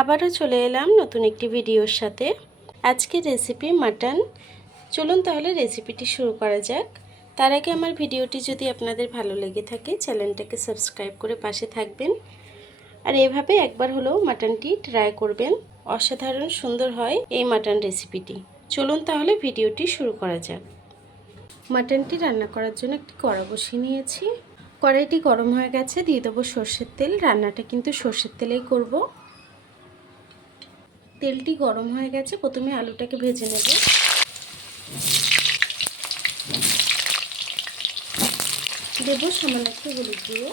আবারও চলে এলাম নতুন একটি ভিডিওর সাথে। আজকের রেসিপি মাটন। চলুন তাহলে রেসিপিটি শুরু করা যাক। তার আগে আমার ভিডিওটি যদি আপনাদের ভালো লেগে থাকে চ্যানেলটাকে সাবস্ক্রাইব করে পাশে থাকবেন, আর এভাবে একবার হলেও মাটনটি ট্রাই করবেন। অসাধারণ সুন্দর হয় এই মাটন রেসিপিটি। চলুন তাহলে ভিডিওটি শুরু করা যাক। মাটনটি রান্না করার জন্য একটি কড়া বসিয়ে নিয়েছি। কড়াইটি গরম হয়ে গেছে, দিয়ে দেবো সর্ষের তেল। রান্নাটা কিন্তু সর্ষের তেলেই করব। তেলটি গরম হয়ে গেছে, প্রথমে আলুটাকে ভেজে নেব। দেবো সামান্য একটু হলুদ গুঁড়ো,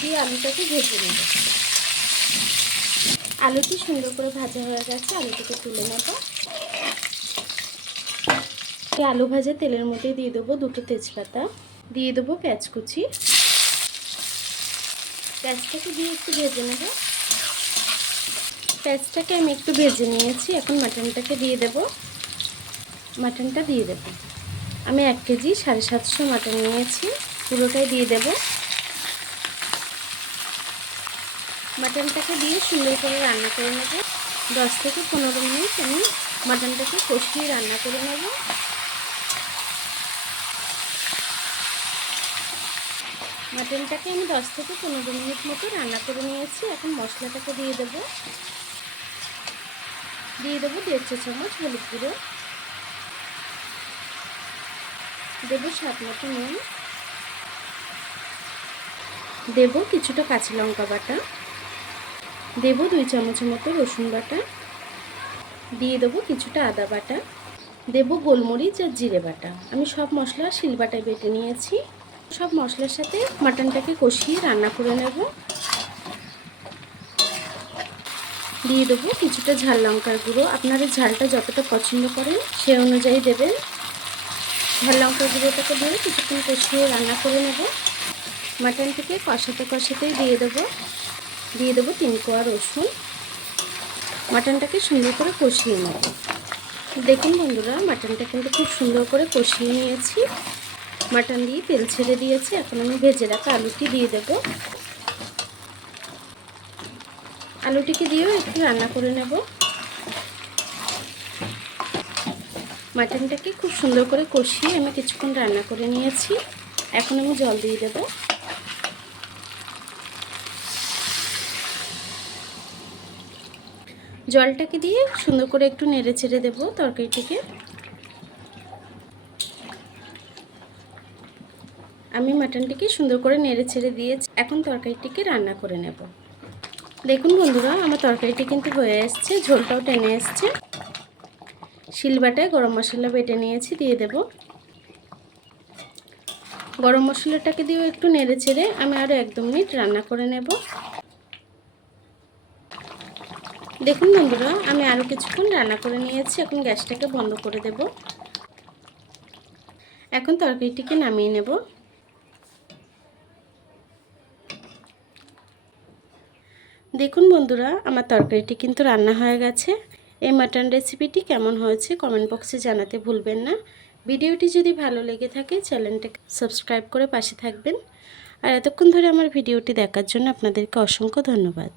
দিয়ে আলুটাকে ভেজে নেব। আলুটি সুন্দর করে ভাজা হয়ে গেছে, আলুটাকে তুলে নেব। আলু ভাজা তেলের মধ্যে দিয়ে দেবো দুটো তেজপাতা, দিয়ে দেবো পেঁয়াজ কুচি। পেঁয়াজটাকে দিয়ে একটু ভেজে নেব। পেঁয়াজটাকে আমি একটু ভেজে নিয়েছি, এখন মাটনটাকে দিয়ে দেব। মাটনটা দিয়ে দেব। আমি 1 কেজি 750 মাটন নিয়েছি, পুরোটাই দিয়ে দেব। মাটনটাকে দিয়ে সুন্দর করে রান্না করে নেব। 10 থেকে 15 মিনিট আমি মাটনটাকে কষিয়ে রান্না করে নেব। মাটনটাকে আমি 10 থেকে 15 মিনিট মতো রান্না করে নিয়েছি। এখন মশলাটাকে দিয়ে দেব। দিয়ে দেবো 1.5 চা চামচ হলুদ গুঁড়ো, দেবো স্বাদ মতো নুন, দেব কিছুটা কাঁচা লঙ্কা বাটা, দেব 2 চামচের মতো রসুন বাটা, দিয়ে দেবো কিছুটা আদা বাটা, দেব গোলমরিচ আর জিরে বাটা। আমি সব মশলা শিলবাটায় বেটে নিয়েছি। সব মশলার সাথে মাটনটাকে কষিয়ে রান্না করে নেব। দিয়ে দেবো কিছুটা ঝাল লঙ্কার গুঁড়ো। আপনারা ঝালটা যতটা পছন্দ করেন সে অনুযায়ী দেবেন। ঝাল লঙ্কার গুঁড়োটাকে দিয়ে কিছুক্ষণ কষিয়ে রান্না করে নেব। মাটনটিকে কষাতেই দিয়ে দেবো 3 কোয়া রসুন। মাটনটাকে সুন্দর করে কষিয়ে নেব। দেখুন বন্ধুরা, মাটনটা কিন্তু খুব সুন্দর করে কষিয়ে নিয়েছি। মাটন দিয়ে তেল ছেড়ে দিয়েছি। এখন আমি ভেজে রাখা আলুটি দিয়ে দেব। আলুটিকে দিয়েও একটু রান্না করে নেব। মাটনটাকে খুব সুন্দর করে কষিয়ে আমি কিছুক্ষণ রান্না করে নিয়েছি। এখন আমি জল দিয়ে দেব। জলটাকে দিয়ে সুন্দর করে একটু নেড়ে চেড়ে দেবো তরকারিটিকে। আমি মাটনটিকে সুন্দর করে নেড়ে ছেড়ে দিয়েছি। এখন তরকারিটিকে রান্না করে নেব। দেখুন বন্ধুরা, আমার তরকারিটি কিন্তু হয়ে এসছে, ঝোলটাও টেনে এসছে। শিলবাটায় গরম মশলা বেটে নিয়েছি, দিয়ে দেব। গরম মশলাটাকে দিয়েও একটু নেড়ে ছেড়ে আমি আরও 1-2 মিনিট রান্না করে নেব। দেখুন বন্ধুরা, আমি আরও কিছুক্ষণ রান্না করে নিয়েছি। এখন গ্যাসটাকে বন্ধ করে দেব। এখন তরকারিটিকে নামিয়ে নেব। দেখুন বন্ধুরা, আমার তরকারিটি কিন্তু রান্না হয়ে গেছে। এই মাটন রেসিপিটি কেমন হয়েছে কমেন্ট বক্সে জানাতে ভুলবেন না। ভিডিওটি যদি ভালো লেগে থাকে চ্যানেলটাকে সাবস্ক্রাইব করে পাশে থাকবেন। আর এতক্ষণ ধরে আমার ভিডিওটি দেখার জন্য আপনাদেরকে অসংখ্য ধন্যবাদ।